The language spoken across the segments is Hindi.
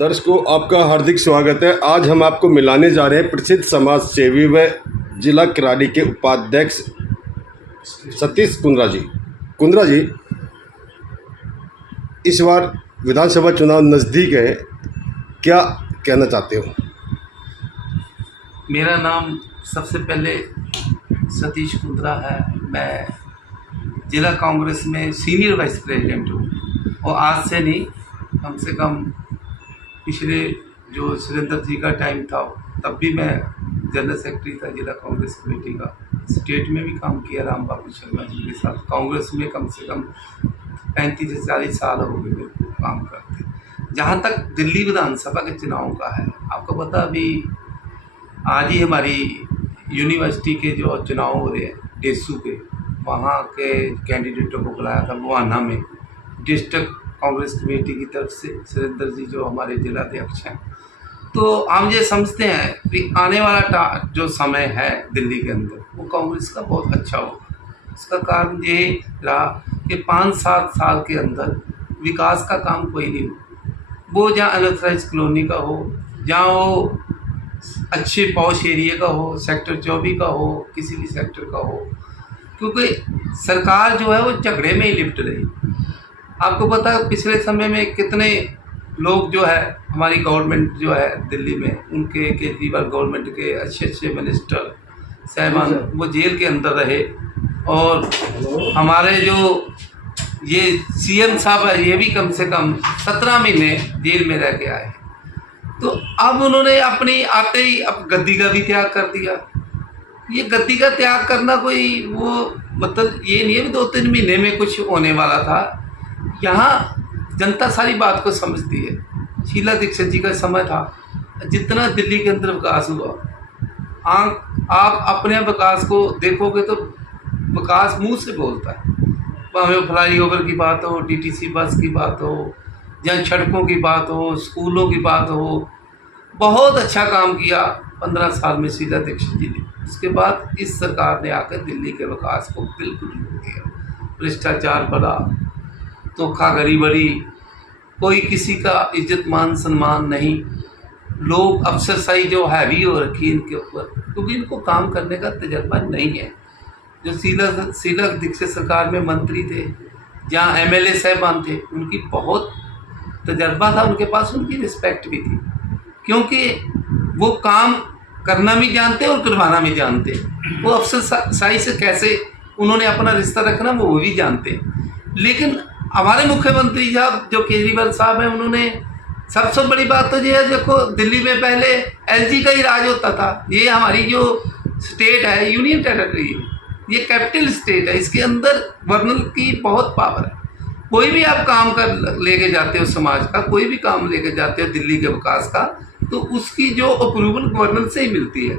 दर्शकों, आपका हार्दिक स्वागत है। आज हम आपको मिलाने जा रहे हैं प्रसिद्ध समाज सेवी व जिला किराड़ी के उपाध्यक्ष सतीश कुंद्रा जी। कुंद्रा जी, इस बार विधानसभा चुनाव नज़दीक है, क्या कहना चाहते हो? मेरा नाम सबसे पहले सतीश कुंद्रा है। मैं जिला कांग्रेस में सीनियर वाइस प्रेसिडेंट हूँ और आज से नहीं, कम से कम पिछले जो सुरेंद्र जी का टाइम था तब भी मैं जनरल सेक्रेटरी था जिला कांग्रेस कमेटी का। स्टेट में भी काम किया राम बाबू शर्मा जी के साथ। कांग्रेस में कम से कम 35 से 40 साल हो गए मेरे को काम करते। जहाँ तक दिल्ली विधानसभा के चुनाव का है, आपको पता अभी आज ही हमारी यूनिवर्सिटी के जो चुनाव हो रहे हैं डेसू के, वहाँ के कैंडिडेटों को बुलाया था मुआना में डिस्ट्रिक्ट कांग्रेस कमेटी की तरफ से। सुरेंद्र जी जो हमारे जिलाध्यक्ष हैं, तो हम ये समझते हैं कि आने वाला जो समय है दिल्ली के अंदर वो कांग्रेस का बहुत अच्छा होगा। इसका कारण ये रहा कि 5-7 साल के अंदर विकास का काम कोई नहीं हुआ। वो जहाँ अनऑथराइज कॉलोनी का हो, जहाँ वो अच्छे पॉश एरिया का हो, सेक्टर 24 का हो, किसी भी सेक्टर का हो, क्योंकि सरकार जो है वो झगड़े में ही लिप्त रही। आपको पता है पिछले समय में कितने लोग जो है हमारी गवर्नमेंट जो है दिल्ली में, उनके केजरीवाल गवर्नमेंट के अच्छे मिनिस्टर साहबान वो जेल के अंदर रहे, और हमारे जो ये सीएम साहब है ये भी कम से कम 17 महीने जेल में रह के आए। तो अब उन्होंने अपनी आते ही अब गद्दी का भी त्याग कर दिया। ये गद्दी का त्याग करना कोई वो मतलब ये नहीं है कि 2-3 महीने में कुछ होने वाला था। यहाँ जनता सारी बात को समझती है। शीला दीक्षित जी का समय था, जितना दिल्ली के अंदर विकास हुआ, आप अपने विकास को देखोगे तो विकास मुंह से बोलता है। हमें फ्लाई ओवर की बात हो, डीटीसी बस की बात हो, जहाँ सड़कों की बात हो, स्कूलों की बात हो, बहुत अच्छा काम किया 15 साल में शीला दीक्षित जी ने। उसके बाद इस सरकार ने आकर दिल्ली के विकास को बिल्कुल रोक दिया। भ्रष्टाचार बढ़ा, धोखाधड़ी बढ़ी, कोई किसी का इज्जत मान सम्मान नहीं। लोग अफसरशाही जो हैवी हो रखी है इनके ऊपर, क्योंकि इनको काम करने का तजर्बा नहीं है। जो शीला दीक्षित सरकार में मंत्री थे, जहाँ एमएलए साहबान थे, उनकी बहुत तजर्बा था उनके पास, उनकी रिस्पेक्ट भी थी, क्योंकि वो काम करना भी जानते और करवाना भी जानते। वो अफसरशाही से कैसे उन्होंने अपना रिश्ता रखना वो भी जानते। लेकिन हमारे मुख्यमंत्री साहब जो केजरीवाल साहब हैं, उन्होंने सबसे बड़ी बात तो ये है, देखो दिल्ली में पहले एलजी का ही राज होता था। ये हमारी जो स्टेट है यूनियन टेरिटरी है, ये कैपिटल स्टेट है, इसके अंदर गवर्नर की बहुत पावर है। कोई भी आप काम कर लेके जाते हो, समाज का कोई भी काम लेके जाते हो दिल्ली के विकास का, तो उसकी जो अप्रूवल गवर्नर से ही मिलती है।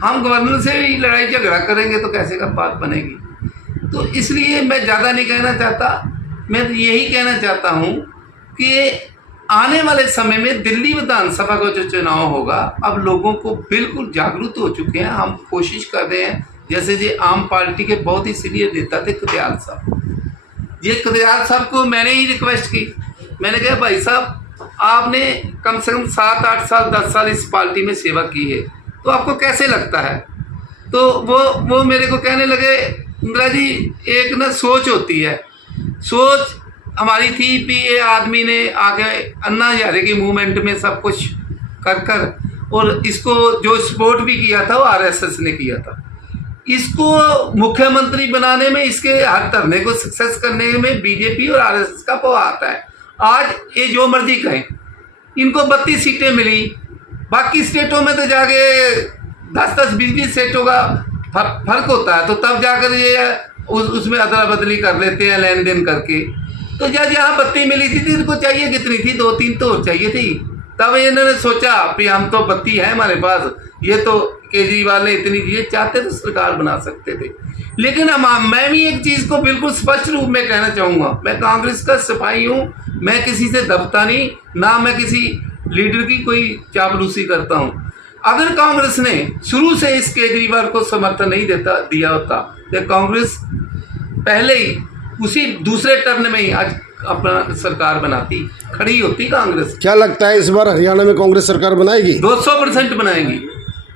हम गवर्नर से ही लड़ाई झगड़ा करेंगे तो कैसे का बात बनेगी। तो इसलिए मैं ज़्यादा नहीं कहना चाहता, मैं तो यही कहना चाहता हूँ कि आने वाले समय में दिल्ली विधानसभा का जो चुनाव होगा, अब लोगों को बिल्कुल जागरूक हो चुके हैं। हम कोशिश कर रहे हैं, जैसे ये आम पार्टी के बहुत ही सीनियर नेता थे कदयाल साहब, ये कदयाल साहब को मैंने ही रिक्वेस्ट की। मैंने कहा भाई साहब, आपने कम से कम 7-8 साल 10 साल इस पार्टी में सेवा की है, तो आपको कैसे लगता है? तो वो मेरे को कहने लगे, इंदिरा जी एक ना सोच होती है, सोच हमारी थी कि ये आदमी ने आगे अन्ना हजारे की मूवमेंट में सब कुछ कर और इसको जो सपोर्ट भी किया था वो आरएसएस ने किया था। इसको मुख्यमंत्री बनाने में, इसके हर धरने को सक्सेस करने में बीजेपी और आरएसएस का पवा आता है। आज ये जो मर्जी कहें, इनको 32 सीटें मिली, बाकी स्टेटों में तो जाके 10-10, 20-20 सीटों का फर्क होता है, तो तब जाकर ये उसमें अदला बदली कर लेते हैं लेन देन करके। तो जब यहाँ 32 मिली थी, इनको चाहिए कितनी थी? 2-3 तो चाहिए थी। तब इन्होंने सोचा कि हम तो 32 है हमारे पास, ये तो केजरीवाल ने इतनी चीजें चाहते तो सरकार बना सकते थे। लेकिन मैं भी एक चीज को बिल्कुल स्पष्ट रूप में कहना चाहूंगा, मैं कांग्रेस का सिपाही हूँ, मैं किसी से दबता नहीं, ना मैं किसी लीडर की कोई चापलूसी करता हूँ। अगर कांग्रेस ने शुरू से इस केजरीवाल को समर्थन नहीं दिया होता, तो कांग्रेस पहले ही उसी दूसरे टर्न में ही आज अपना सरकार बनाती, खड़ी होती कांग्रेस। क्या लगता है इस बार हरियाणा में कांग्रेस सरकार बनाएगी? 200% बनाएगी,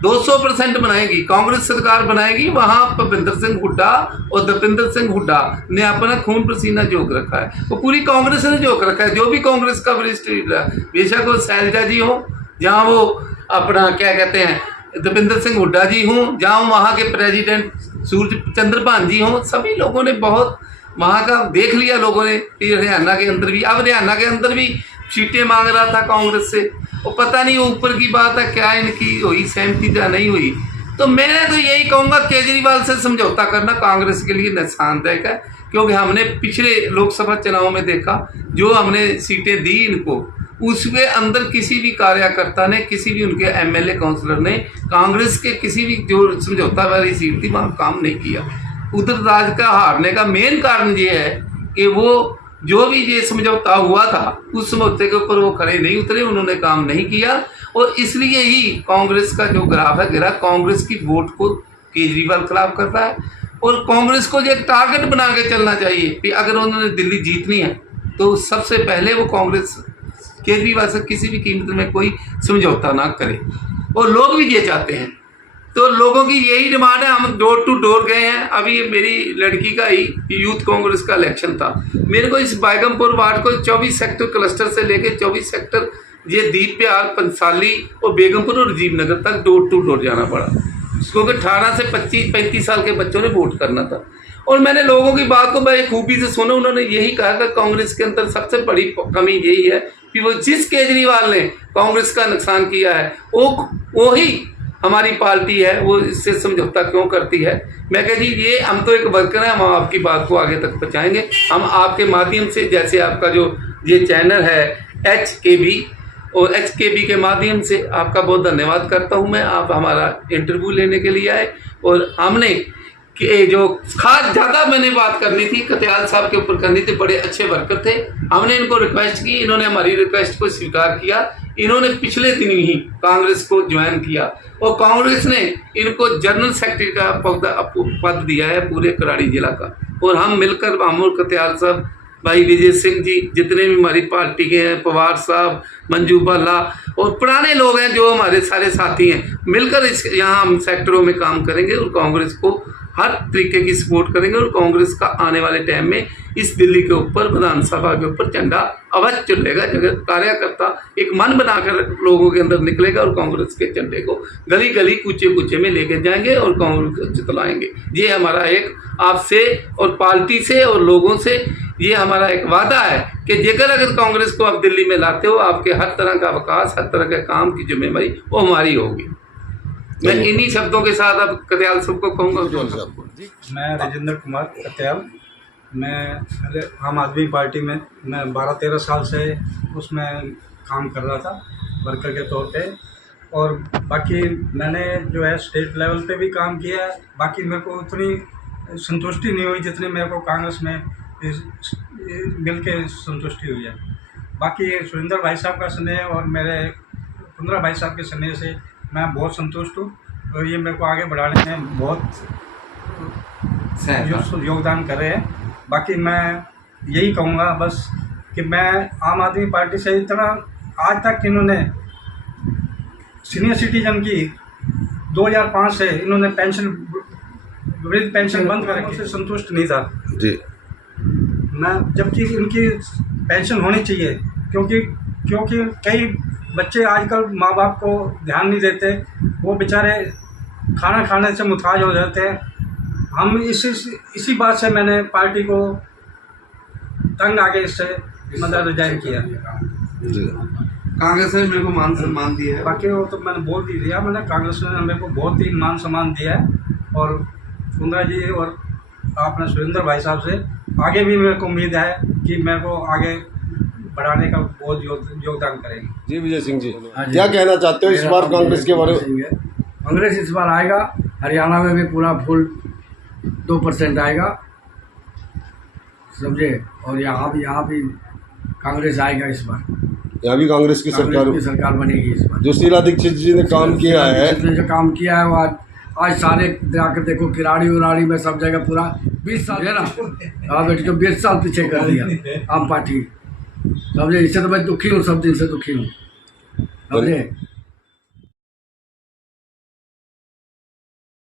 200% बनाएगी, कांग्रेस सरकार बनाएगी। वहां भूपिंदर सिंह हुड्डा और दीपेंद्र सिंह हुड्डा ने अपना खून पसीना झोंक रखा है, वो पूरी कांग्रेस ने झोंक रखा है। जो भी कांग्रेस का वरिष्ठ लीडर है, बेशक वो शैलजा जी हो, जहाँ वो अपना क्या कहते हैं दीपेंद्र सिंह हुड्डा जी हों, जहाँ वहाँ के प्रेसिडेंट सूर्य चंद्रभान जी हों, सभी लोगों ने बहुत वहाँ का देख लिया लोगों ने कि हरियाणा के अंदर भी, अब हरियाणा के अंदर भी सीटें मांग रहा था कांग्रेस से। वो पता नहीं ऊपर की बात है क्या इनकी हुई सहमति या नहीं हुई। तो मैं तो यही कहूँगा केजरीवाल से समझौता करना कांग्रेस के लिए नुकसानदायक है, क्योंकि हमने पिछले लोकसभा चुनाव में देखा जो हमने सीटें दी इनको, उसके अंदर किसी भी कार्यकर्ता ने, किसी भी उनके एमएलए काउंसलर ने कांग्रेस के किसी भी जो समझौता वाली सीट थी वहाँ काम नहीं किया। उधर राज का हारने का मेन कारण ये है कि वो जो भी ये समझौता हुआ था उस समझौते के ऊपर वो खड़े नहीं उतरे, उन्होंने काम नहीं किया, और इसलिए ही कांग्रेस का जो ग्राफ है गिरा। कांग्रेस की वोट को केजरीवाल खिलाफ करता है, और कांग्रेस को एक टारगेट बना के चलना चाहिए कि अगर उन्होंने दिल्ली जीतनी है तो सबसे पहले वो कांग्रेस केजरीवाल से किसी भी कीमत में कोई समझौता ना करे, और लोग भी ये चाहते हैं। तो लोगों की यही डिमांड है। हम डोर टू डोर गए हैं, अभी मेरी लड़की का ही यूथ कांग्रेस का इलेक्शन था, मेरे को इस बैगमपुर वार्ड को 24 सेक्टर क्लस्टर से लेके 24 सेक्टर ये दीप बिहार, पंसाली और बेगमपुर और राजीव नगर तक डोर टू डोर जाना पड़ा, क्योंकि 18 से 25-35 साल के बच्चों ने वोट करना था। और मैंने लोगों की बात को बड़े खूबी से सुना, उन्होंने यही कहा कि कांग्रेस के अंदर सबसे बड़ी कमी यही है कि वो जिस केजरीवाल ने कांग्रेस का नुकसान किया है वो ही हमारी पार्टी है, वो इससे समझौता क्यों करती है। मैं कह जी ये हम तो एक वर्कर हैं, हम आपकी बात को आगे तक पहुँचाएंगे। हम आपके माध्यम से, जैसे आपका जो ये चैनल है HKB, और HKB के माध्यम से आपका बहुत धन्यवाद करता हूं मैं। आप हमारा इंटरव्यू लेने के लिए आए, और हमने कि जो खास ज़्यादा मैंने बात करनी थी कत्याल साहब के ऊपर करनी थी, बड़े अच्छे वर्कर थे, हमने इनको रिक्वेस्ट की, इन्होंने हमारी रिक्वेस्ट को स्वीकार किया। इन्होंने पिछले दिन ही कांग्रेस को ज्वाइन किया, और कांग्रेस ने इनको जनरल सेक्रेटरी का पद दिया है पूरे कराड़ी जिला का। और हम मिलकर मामूर कत्याल साहब, भाई विजय सिंह जी, जितने भी हमारी पार्टी के हैं, पवार साहब, मंजू बाला और पुराने लोग हैं जो हमारे सारे साथी हैं, मिलकर इस यहाँ हम सेक्टरों में काम करेंगे और कांग्रेस को हर तरीके की सपोर्ट करेंगे। और कांग्रेस का आने वाले टाइम में इस दिल्ली के ऊपर, विधानसभा के ऊपर झंडा अवश्य चलेगा। जगह कार्यकर्ता एक मन बनाकर लोगों के अंदर निकलेगा और कांग्रेस के झंडे को गली गली कूचे कूचे में लेके जाएंगे और कांग्रेस को जितलाएंगे। ये हमारा एक आपसे और पार्टी से और लोगों से ये हमारा एक वादा है कि जेकर अगर कांग्रेस को आप दिल्ली में लाते हो, आपके हर तरह का विकास, हर तरह के काम की जिम्मेवारी वो हमारी होगी। मैं इन्हीं शब्दों के साथ अब कत्याल साहब को कहूँगा। मैं राजेंद्र कुमार कत्याल, मैं आम आदमी पार्टी में मैं 12-13 साल से उसमें काम कर रहा था वर्कर के तौर पे, और बाकी मैंने जो है स्टेट लेवल पे भी काम किया है। बाकी मेरे को उतनी संतुष्टि नहीं हुई जितनी मेरे को कांग्रेस में मिल के संतुष्टि हुई है। बाकी सुरेंद्र भाई साहब का स्नेह और मेरे कुंद्रा भाई साहब के स्नेह से मैं बहुत संतुष्ट हूँ, और ये मेरे को आगे बढ़ाने में बहुत योगदान कर रहे हैं। बाकी मैं यही कहूँगा बस कि मैं आम आदमी पार्टी से इतना आज तक इन्होंने सीनियर सिटीजन की 2005 से इन्होंने पेंशन, वृद्ध पेंशन बंद करने से संतुष्ट नहीं था जी मैं, जबकि इनकी पेंशन होनी चाहिए, क्योंकि कई बच्चे आजकल माँ बाप को ध्यान नहीं देते, वो बेचारे खाना खाने से मुताज हो जाते हैं। हम इसी बात से मैंने पार्टी को तंग आके इससे मतलब रिजाइन किया। कांग्रेस ने मेरे को मान सम्मान दिया है, बाकी वो तो मैंने बोल भी दिया, मैंने कांग्रेस ने मेरे को बहुत ही मान सम्मान दिया है, और कुंद्रा जी और आपने सुरेंद्र भाई साहब से आगे भी मेरे को उम्मीद है कि मेरे को आगे बढ़ाने का बहुत योगदान करेंगे। जी विजय सिंह जी, क्या कहना चाहते हो इस बार कांग्रेस के बारे में? कांग्रेस इस बार आएगा, हरियाणा में भी पूरा फुल 2% आएगा, समझे, और यहाँ भी कांग्रेस आएगा इस बार। यहाँ भी कांग्रेस की सरकार बनेगी इस बार। जो शीला दीक्षित जी ने काम किया है, जो काम किया है वो आज सारे जाकर देखो, किराड़ी उराड़ी में सब जगह पूरा 20 साल है ना। हाँ बेटी, तो 20 साल पीछे कर दिया आम पार्टी। समझे, इससे तो मैं दुखी हूँ, सब दिन से दुखी हूँ। समझे।